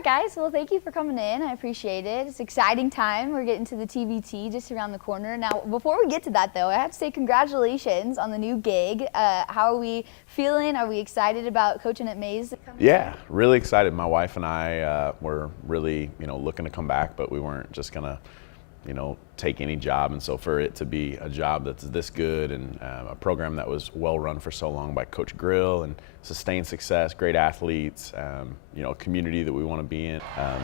right, guys. Well, thank you for coming in. I appreciate it. It's an exciting time. We're getting to the TBT just around the corner. Now, before we get to that, though, I have to say congratulations on the new gig. How are we feeling? Are we excited about coaching at Mays? Yeah, really excited. My wife and I were really, looking to come back, but we weren't just gonna, take any job. And so for it to be a job that's this good and a program that was well run for so long by Coach Grill and sustained success, great athletes, a community that we want to be in,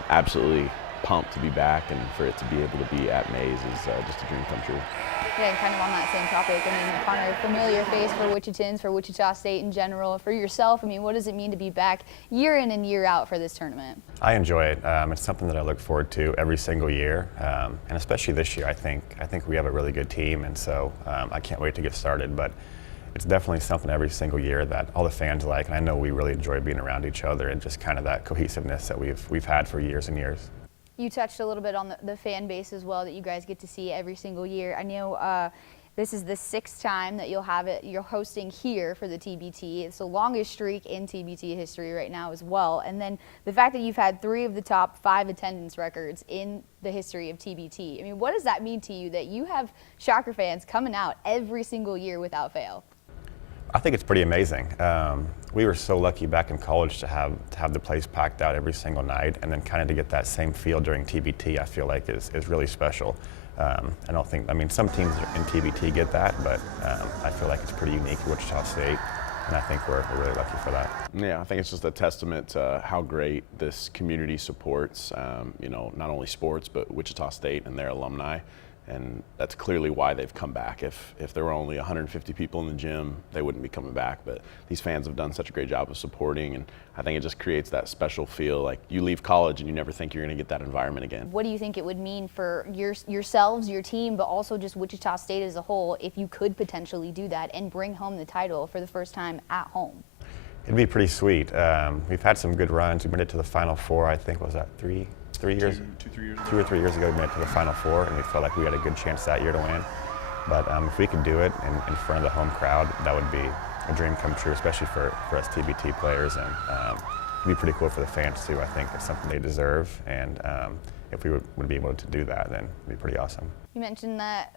absolutely pumped to be back, and for it to be able to be at Mays is just a dream come true. Yeah, kind of on that same topic. I mean, Connor, familiar face for Wichitans, for Wichita State in general, for yourself. I mean, what does it mean to be back year in and year out for this tournament? I enjoy it. It's something that I look forward to every single year, and especially this year. I think we have a really good team, and so I can't wait to get started. But it's definitely something every single year that all the fans like, and I know we really enjoy being around each other and just kind of that cohesiveness that we've had for years and years. You touched a little bit on the fan base as well that you guys get to see every single year. I know this is the 6th time that you're hosting here for the TBT. It's the longest streak in TBT history right now as well. And then the fact that you've had 3 of the top 5 attendance records in the history of TBT. I mean, what does that mean to you that you have Shocker fans coming out every single year without fail? I think it's pretty amazing. We were so lucky back in college to have the place packed out every single night, and then kind of to get that same feel during TBT, I feel like is really special. I mean, some teams in TBT get that, but I feel like it's pretty unique at Wichita State, and I think we're really lucky for that. Yeah, I think it's just a testament to how great this community supports, not only sports, but Wichita State and their alumni. And that's clearly why they've come back. If there were only 150 people in the gym, they wouldn't be coming back. But these fans have done such a great job of supporting, and I think it just creates that special feel. Like you leave college and you never think you're going to get that environment again. What do you think it would mean for yourselves, your team, but also just Wichita State as a whole if you could potentially do that and bring home the title for the first time at home? It'd be pretty sweet. We've had some good runs. We made it to the Final Four, I think, was that 3 years? 2 or 3 years ago, we made it to the Final Four, and we felt like we had a good chance that year to win. But if we could do it in front of the home crowd, that would be a dream come true, especially for us TBT players. And it'd be pretty cool for the fans too. I think it's something they deserve, and if we would be able to do that, then it'd be pretty awesome. You mentioned that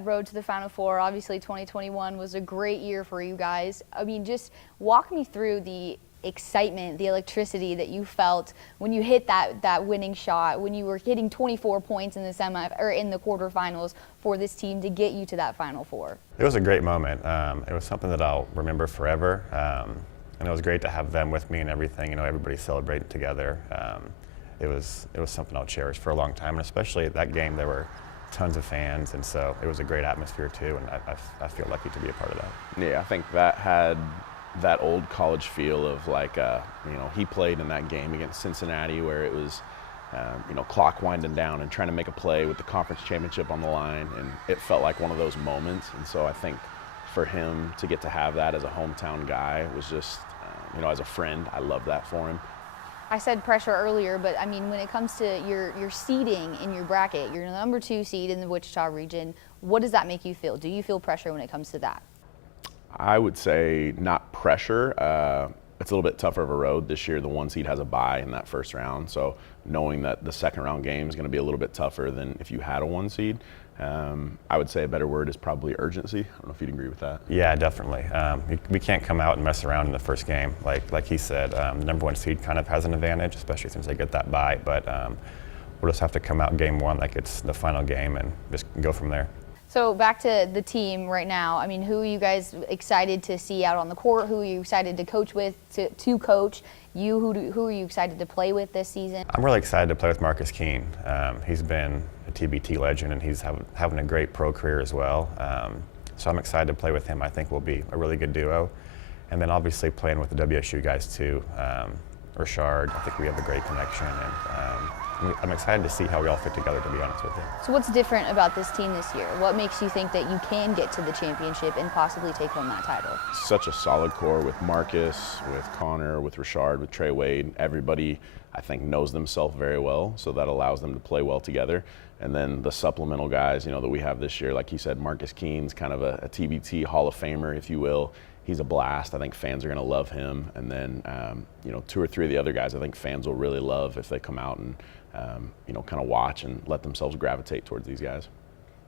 road to the Final Four. Obviously, 2021 was a great year for you guys. I mean, just walk me through the excitement, the electricity that you felt when you hit that winning shot, when you were hitting 24 points in the quarterfinals for this team to get you to that Final Four. It was a great moment. It was something that I'll remember forever, and it was great to have them with me and everything. Everybody celebrating together. It was something I'll cherish for a long time, and especially at that game, there were tons of fans, and so it was a great atmosphere too, and I feel lucky to be a part of that. Yeah, I think that had that old college feel of like, he played in that game against Cincinnati where it was, clock winding down and trying to make a play with the conference championship on the line, and it felt like one of those moments. And so I think for him to get to have that as a hometown guy was just, as a friend, I love that for him. I said pressure earlier, but I mean, when it comes to your seeding in your bracket, you're the number 2 seed in the Wichita region. What does that make you feel? Do you feel pressure when it comes to that? I would say not pressure. It's a little bit tougher of a road this year. The 1 seed has a bye in that first round, so knowing that the second round game is going to be a little bit tougher than if you had a 1 seed. I would say a better word is probably urgency. I don't know if you'd agree with that. Yeah, definitely. We can't come out and mess around in the first game. Like he said, the number 1 seed kind of has an advantage, especially since they get that bye. But we'll just have to come out game 1 like it's the final game and just go from there. So back to the team right now. I mean, who are you guys excited to see out on the court? Who are you excited to coach with, to coach? Who are you excited to play with this season? I'm really excited to play with Marcus Keene. He's been a TBT legend, and he's having a great pro career as well. So I'm excited to play with him. I think we'll be a really good duo. And then obviously playing with the WSU guys too. Richard, I think we have a great connection, and I'm excited to see how we all fit together, to be honest with you. So what's different about this team this year? What makes you think that you can get to the championship and possibly take home that title? Such a solid core with Marcus, with Connor, with Richard, with Trey Wade. Everybody, I think, knows themselves very well, so that allows them to play well together. And then the supplemental guys, that we have this year, like you said, Marcus Keene's kind of a TBT Hall of Famer, if you will. he's a blast. I think fans are going to love him. And then, you know, 2 or 3 of the other guys I think fans will really love if they come out and, you know, kind of watch and let themselves gravitate towards these guys.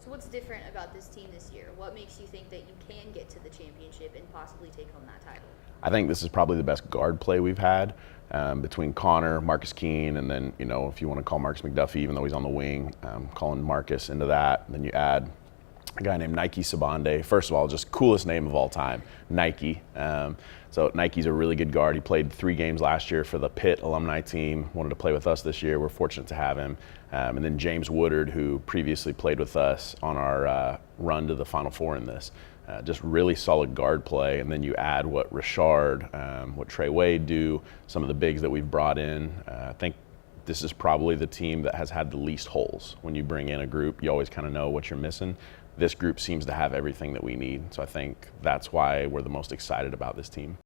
So what's different about this team this year? What makes you think that you can get to the championship and possibly take home that title? I think this is probably the best guard play we've had between Connor, Marcus Keene, and then, you know, if you want to call Marcus McDuffie, even though he's on the wing, calling Marcus into that. And then you add a guy named Nike Sabande. First of all, just coolest name of all time, Nike. So Nike's a really good guard. He played 3 games last year for the Pitt alumni team. Wanted to play with us this year. We're fortunate to have him. And then James Woodard, who previously played with us on our run to the Final Four in this. Just really solid guard play. And then you add what Richard, what Trey Wade do, some of the bigs that we've brought in. I think this is probably the team that has had the least holes. When you bring in a group, you always kind of know what you're missing. This group seems to have everything that we need. So I think that's why we're the most excited about this team.